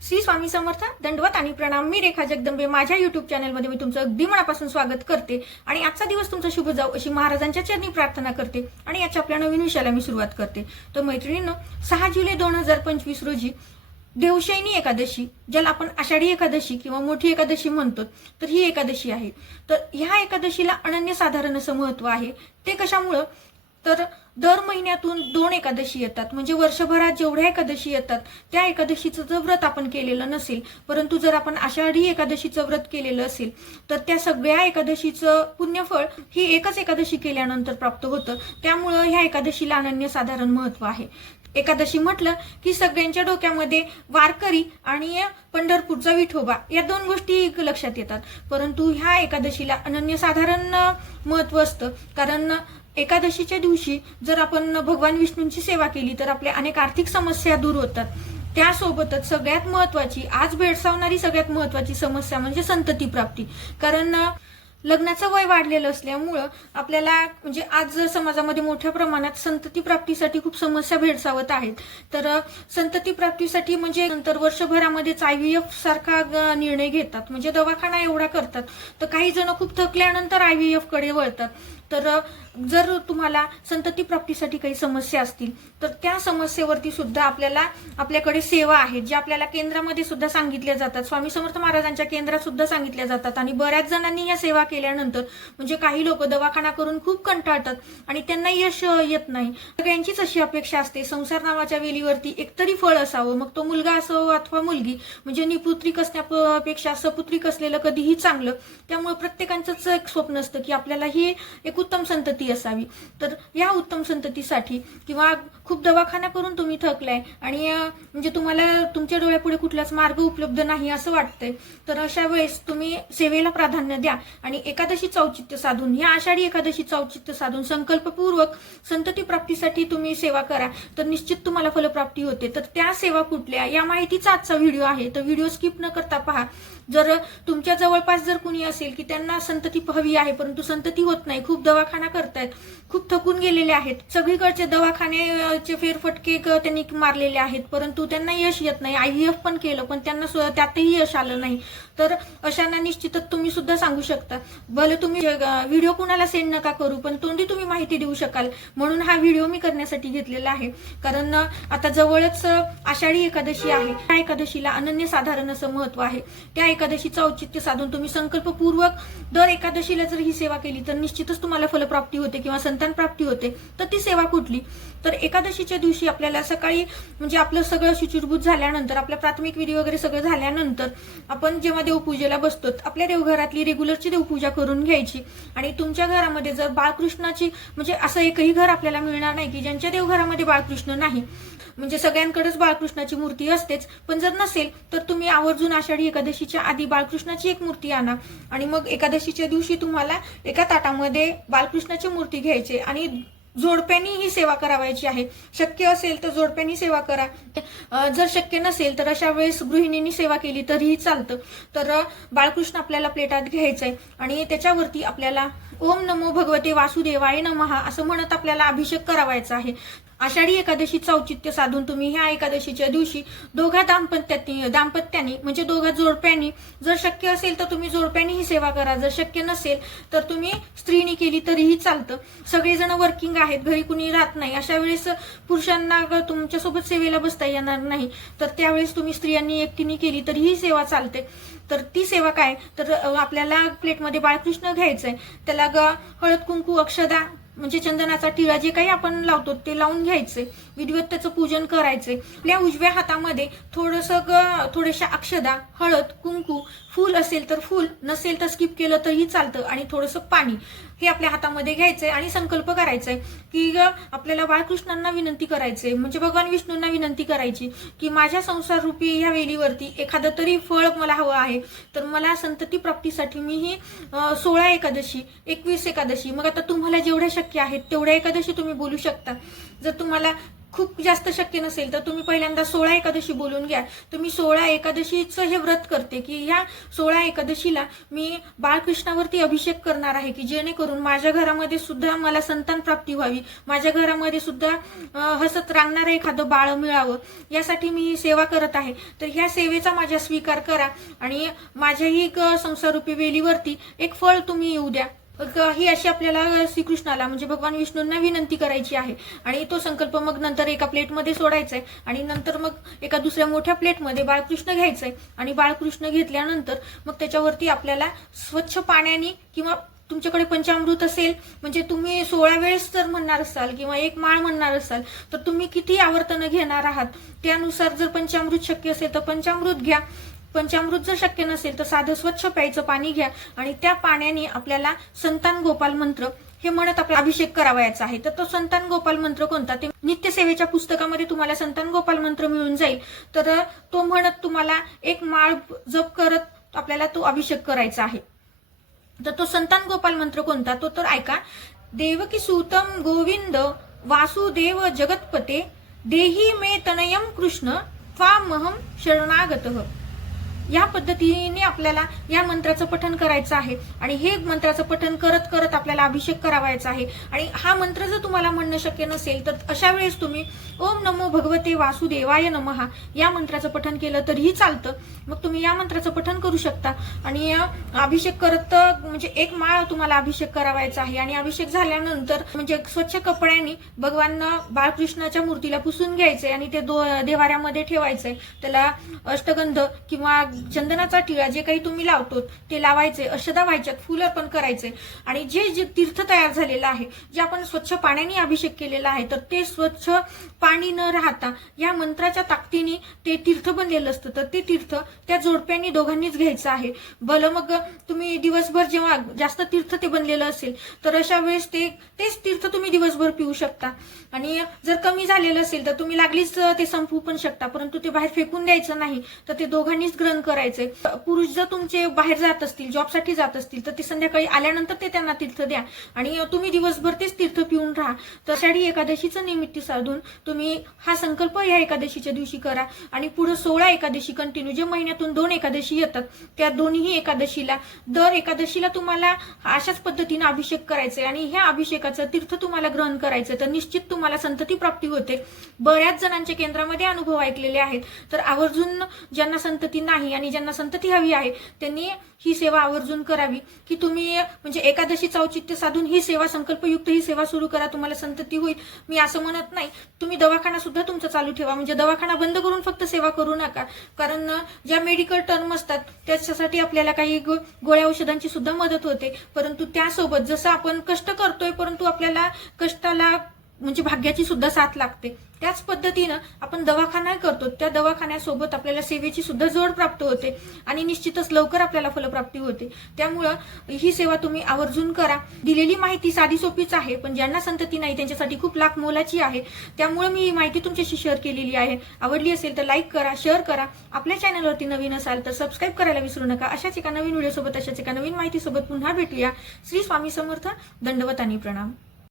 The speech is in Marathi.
श्री स्वामी समर्थ दंडवत आणि प्रणाम. मी रेखा जगदंबे. माझ्या युट्यूब चॅनलमध्ये मी तुमचं अगदी मनापासून स्वागत करते आणि आजचा दिवस तुमचा शुभ जाऊ अशी महाराजांच्या चरणी प्रार्थना करते आणि याच्या आपल्या नवीन विषयाला मी सुरुवात करते. तर मैत्रिणींनो सहा जुलै दोन हजार पंचवीस रोजी देवशैनी एकादशी ज्याला आपण आषाढी एकादशी किंवा मोठी एकादशी म्हणतो तर ही एकादशी आहे. तर ह्या एकादशीला अनन्यसाधारण असं महत्त्व आहे. ते कशामुळं? तर दर महिन्यातून दोन एकादशी येतात. म्हणजे वर्षभरात जेवढ्या एकादशी येतात त्या एकादशीचं जर व्रत आपण केलेलं नसेल परंतु जर आपण आषाढी एकादशीचं व्रत केलेलं असेल तर त्या सगळ्या एकादशीचं पुण्यफळ ही एकच एकादशी केल्यानंतर प्राप्त होतं. त्यामुळं ह्या एकादशीला अनन्यसाधारण महत्त्व आहे. एकादशी म्हटलं की सगळ्यांच्या डोक्यामध्ये वारकरी आणि पंढरपूरचा विठोबा या दोन गोष्टी लक्षात येतात. परंतु ह्या एकादशीला अनन्यसाधारण महत्त्व असतं. कारण एकादशीच्या दिवशी जर आपण भगवान विष्णूंची सेवा केली तर आपल्या अनेक आर्थिक समस्या दूर होतात. त्यासोबतच सगळ्यात महत्वाची आज भेडसावणारी सगळ्यात महत्वाची समस्या म्हणजे संतती प्राप्ती. कारण लग्नाचं वय वाढलेलं असल्यामुळं आपल्याला म्हणजे आज जर समाजामध्ये मोठ्या प्रमाणात संतती प्राप्तीसाठी खूप समस्या भेडसावत आहेत तर संतती प्राप्तीसाठी म्हणजे नंतर वर्षभरामध्येच आय व्ही एफ सारखा ग- निर्णय घेतात. म्हणजे दवाखाना एवढा करतात. तर काही जण खूप थकल्यानंतर आय व्ही एफकडे वळतात. तर जर तुम्हाला संतती प्राप्तीसाठी काही समस्या असतील तर त्या समस्येवरती सुद्धा आपल्याला आपल्याकडे सेवा आहेत ज्या आपल्याला केंद्रामध्ये सुद्धा सांगितल्या जातात. स्वामी समर्थ महाराजांच्या केंद्रात सुद्धा सांगितल्या जातात. आणि बऱ्याच जणांनी या सेवा केल्यानंतर म्हणजे काही लोक दवाखाना करून खूप कंटाळतात आणि त्यांना यश येत नाही. सगळ्यांचीच अशी अपेक्षा असते. संसार नावाच्या वेलीवरती एकतरी फळ असावं मग तो मुलगा असो अथवा मुलगी म्हणजे निपुत्रिक असण्यापेक्षा सपुत्रिक असलेलं कधीही चांगलं त्यामुळे प्रत्येकांचंच एक स्वप्न असतं की आपल्याला ही एक उत्तम संतती असावी. तर या उत्तम संततीसाठी किंवा खूप दवाखाना करून तुम्ही थकलाय आणि म्हणजे तुम्हाला तुमच्या डोळ्यापुढे कुठलाच मार्ग उपलब्ध नाही असं वाटतंय तर अशा वेळेस तुम्ही सेवेला प्राधान्य द्या आणि एकादशी औचित्य साधून या आषाढी एकादशी औचित्य साधून संकल्पपूर्वक संतती प्राप्तीसाठी तुम्ही सेवा करा. तर निश्चित तुम्हाला फलप्राप्ती होते. तर त्या सेवा कुठल्या? या माहितीचा आजचा व्हिडिओ आहे. तर व्हिडिओ स्किप न करता पहा. जर तुमच्या जवळपास जर कुणी असेल की त्यांना संतती हवी आहे परंतु संतती होत नाही खूप दवाखाना करतायत खूप थकून गेलेले आहेत. सगळीकडचे दवाखान्याचे फेरफटके क- त्यांनी मारलेले आहेत परंतु त्यांना यश येत नाही. आय व्ही एफ पण केलं पण त्यांना त्यातही यश आलं नाही. तर अशांना निश्चितच तुम्ही सुद्धा सांगू शकता. भले तुम्ही व्हिडिओ कुणाला सेंड नका करू पण तोंडी तुम्ही माहिती देऊ शकाल. म्हणून हा व्हिडिओ मी करण्यासाठी घेतलेला आहे. कारण आता जवळच आषाढी एकादशी आहे. त्या एकादशीला अनन्यसाधारण असं महत्त्व आहे. त्या एकादशीचं औचित्य साधून तुम्ही संकल्पपूर्वक दर एकादशीला जर ही सेवा केली तर निश्चितच तुम्हाला फलप्राप्ती होते किंवा संतान प्राप्ती होते. तर ती सेवा कुठली? तर एकादशीच्या दिवशी आपल्याला सकाळी म्हणजे आपलं सगळं शुचिरभूत झाल्यानंतर आपल्या प्राथमिक विधी वगैरे सगळं झाल्यानंतर आपण जेव्हा देवपूजेला बसतो आपल्या देवघरातली रेग्युलरची देवपूजा करून घ्यायची. आणि तुमच्या घरामध्ये जर बाळकृष्णाची म्हणजे असं एकही घर आपल्याला मिळणार नाही की ज्यांच्या देवघरामध्ये बाळकृष्ण नाही. म्हणजे सगळ्यांकडेच बाळकृष्णाची मूर्ती असतेच. पण जर नसेल तर तुम्ही आवर्जून आषाढी एकादशीच्या आधी बाळकृष्णाची एक मूर्ती आणा. आणि मग एकादशीच्या दिवशी तुम्हाला एका ताटामध्ये बाळकृष्णाची मूर्ती घ्यायची. आणि जोडप्यानी ही सेवा करावायची आहे. शक्य असेल तर जोडप्यानी सेवा करा. जर शक्य नसेल तर अशा वेळेस गृहिणींनी सेवा केली तरीही चालतं. तर बाळकृष्ण आपल्याला प्लेटात घ्यायचंय आणि त्याच्यावरती आपल्याला ओम नमो भगवते वासुदेवाय नमहा असं म्हणत आपल्याला अभिषेक करावायचा आहे. आषाढी एकादशीचं औचित्य साधून तुम्ही ह्या एकादशीच्या दिवशी दोघा दाम्पत्यानी दाम्पत्यानी म्हणजे दोघा जोडप्यांनी जर शक्य असेल तर तुम्ही जोडप्यांनी ही सेवा करा. जर शक्य नसेल तर तुम्ही स्त्रीनी केली तरीही चालतं. सगळेजण वर्किंग आहेत घरी कुणी राहत नाही. अशा वेळेस पुरुषांना तुमच्यासोबत सेवेला बसता येणार नाही. तर त्यावेळेस तुम्ही स्त्रियांनी एकटीने केली तरीही सेवा चालते. तर ती सेवा काय? तर आपल्याला प्लेटमध्ये बाळकृष्ण घ्यायचंय. त्याला ग हळद कुंकू अक्षदा म्हणजे चंदनाचा टिळा जे काही आपण लावतो ते लावून घ्यायचे. विधिवत पूजन करायचे आपल्या उजव्या हातामध्ये थोडस थोड्याशा अक्षदा हळद कुंकू फूल असेल तर फूल नसेल तर स्किप केलं तरी चालतं आणि थोडंसं पाणी हे आपल्या हातामध्ये घ्यायचंय आणि संकल्प करायचाय की ग आपल्याला बाळकृष्णांना विनंती करायचंय. म्हणजे भगवान विष्णूंना विनंती करायची की माझ्या संसार रूपी ह्या वेलीवरती एखादं तरी फळ मला हवं आहे तर मला संतती प्राप्तीसाठी मी ही सोळा एकादशी एकवीस एकादशी मग आता तुम्हाला जेवढ्या शक्य आहेत तेवढ्या एकादशी तुम्ही बोलू शकता. जर तुम्हाला खूप जास्त शक्य नसेल तर तुम्ही पहिल्यांदा सोळा एकादशी बोलून घ्या. तुम्ही सोळा एकादशीचं हे व्रत करते की ह्या सोळा एकादशीला मी बाळकृष्णावरती अभिषेक करणार आहे की जेणेकरून माझ्या घरामध्ये सुद्धा मला संतान प्राप्ती व्हावी. माझ्या घरामध्ये सुद्धा हसत रांगणारं एखादं बाळ मिळावं. यासाठी मी सेवा करत आहे. तर ह्या सेवेचा माझ्या स्वीकार करा. आणि माझ्याही एक संसारूपी वेलीवरती एक फळ तुम्ही येऊ द्या. ही अशी आपल्याला श्रीकृष्णाला म्हणजे भगवान विष्णूंना विनंती करायची आहे. आणि तो संकल्प मग नंतर एका प्लेटमध्ये सोडायचा आहे आणि नंतर मग एका दुसऱ्या मोठ्या प्लेटमध्ये बाळकृष्ण घ्यायचं आहे आणि बाळकृष्ण घेतल्यानंतर मग त्याच्यावरती आपल्याला स्वच्छ पाण्याने किंवा तुमच्याकडे पंचामृत असेल म्हणजे तुम्ही सोळा वेळेस जर म्हणणार असाल किंवा एक माळ म्हणणार असाल तर तुम्ही किती आवर्तनं घेणार आहात? त्यानुसार जर पंचामृत शक्य असेल तर पंचामृत घ्या. पंचामृत जर शक्य नसेल तर साधं स्वच्छ प्यायचं पाणी घ्या आणि त्या पाण्याने आपल्याला संतान गोपाल मंत्र हे म्हणत आपला अभिषेक करावायचा आहे. तर तो संतान गोपाल मंत्र कोणता? ते नित्यसेवेच्या पुस्तकामध्ये तुम्हाला संतान गोपाल मंत्र मिळून जाईल. तर तो म्हणत तुम्हाला एक माळ जप करत आपल्याला तो अभिषेक करायचा आहे. तर तो संतान गोपाल मंत्र कोणता? तो तर ऐका. देवकी सूतम गोविंद वासुदेव जगतपते देही मे तनयम कृष्ण त्वामहम शरणागत. या पद्धतीने आपल्याला या मंत्राचं पठण करायचं आहे. आणि हे मंत्राचं पठण करत करत आपल्याला अभिषेक करावायचा आहे. आणि हा मंत्र जर तुम्हाला म्हणणं शक्य नसेल तर अशा वेळेस तुम्ही ओम नमो भगवते वासुदेवाय नमहा या मंत्राचं पठण केलं तरीही चालतं. मग तुम्ही या मंत्राचं पठण करू शकता. आणि अभिषेक करत म्हणजे एक माळ तुम्हाला अभिषेक करावायचा आहे. आणि अभिषेक झाल्यानंतर म्हणजे स्वच्छ कपड्यांनी भगवान बाळकृष्णाच्या मूर्तीला पुसून घ्यायचंय आणि ते दो देवाऱ्यामध्ये ठेवायचंय. त्याला अष्टगंध किंवा चंदनाचा टिळा जे काही तुम्ही लावतो ते लावायचे अशदा व्हायच्यात फुलं पण करायचे. आणि जे जे तीर्थ तयार झालेलं आहे जे आपण स्वच्छ पाण्याने अभिषेक केलेला आहे तर ते स्वच्छ पाणी न राहता या मंत्राच्या ताकदीने ते तीर्थ बनलेलं असतं. तर ते तीर्थ त्या जोडप्यांनी दोघांनीच घ्यायचं आहे. भलं मग तुम्ही दिवसभर जेव्हा जास्त तीर्थ ते बनलेलं असेल तर अशा वेळेस ते तेच तीर्थ तुम्ही दिवसभर पिऊ शकता. आणि जर कमी झालेलं असेल तर तुम्ही लागलीच ते संपवू पण शकता परंतु ते बाहेर फेकून द्यायचं नाही तर ते दोघांनीच ग्रंथ ग्रहण करायचंय. पुरुष जर तुमचे बाहेर जात असतील जॉबसाठी जात असतील तर ते संध्याकाळी आल्यानंतर ते त्यांना तीर्थ द्या. आणि तुम्ही दिवसभर तेच तीर्थ पिऊन राहा. तर आषाढी एकादशीचं निमित्त साधून तुम्ही हा संकल्प या एकादशीच्या दिवशी करा. आणि पुढे सोळा एकादशी कंटिन्यू जे महिन्यातून दोन एकादशी येतात त्या दोन्ही एकादशीला दर एकादशीला तुम्हाला अशाच पद्धतीने अभिषेक करायचे आणि ह्या अभिषेकाचं तीर्थ तुम्हाला ग्रहण करायचं तर निश्चित तुम्हाला संतती प्राप्ती होते. बऱ्याच जणांच्या केंद्रामध्ये अनुभव ऐकलेले आहेत. तर आवर्जून ज्यांना संतती नाही आणि ज्यांना संतती हवी आहे त्यांनी ही सेवा आवर्जून करावी. की तुम्ही म्हणजे एकादशीचं औचित्य साधून ही सेवा संकल्पयुक्त ही सेवा सुरू करा तुम्हाला संतती होईल. मी असं म्हणत नाही. तुम्ही दवाखाना सुद्धा तुमचा चालू ठेवा. म्हणजे दवाखाना बंद करून फक्त सेवा करू नका. कारण ज्या मेडिकल टर्म असतात त्याच्यासाठी आपल्याला काही गो- गोळ्या औषधांची सुद्धा मदत होते. परंतु त्यासोबत जसं आपण कष्ट करतोय परंतु आपल्याला कष्टाला म्हणजे भाग्याची सुद्धा साथ लागते. त्याच पद्धतीनं आपण दवाखाना करतो. त्या दवाखान्यासोबत आपल्याला सेवेची सुद्धा जोड प्राप्त होते आणि निश्चितच लवकर आपल्याला फलप्राप्ती होते. त्यामुळं ही सेवा तुम्ही आवर्जून करा. दिलेली माहिती साधी सोपीच आहे पण ज्यांना संतती नाही त्यांच्यासाठी खूप लाख मोलाची आहे. त्यामुळे मी ही माहिती तुमच्याशी शेअर केलेली आहे. आवडली असेल तर लाईक करा शेअर करा. आपल्या चॅनलवरती नवीन असाल तर सबस्क्राईब करायला विसरू नका. अशाच एका नवीन व्हिडिओसोबत अशाच एका नवीन माहितीसोबत पुन्हा भेटूया. श्री स्वामी समर्थ दंडवत आणि प्रणाम.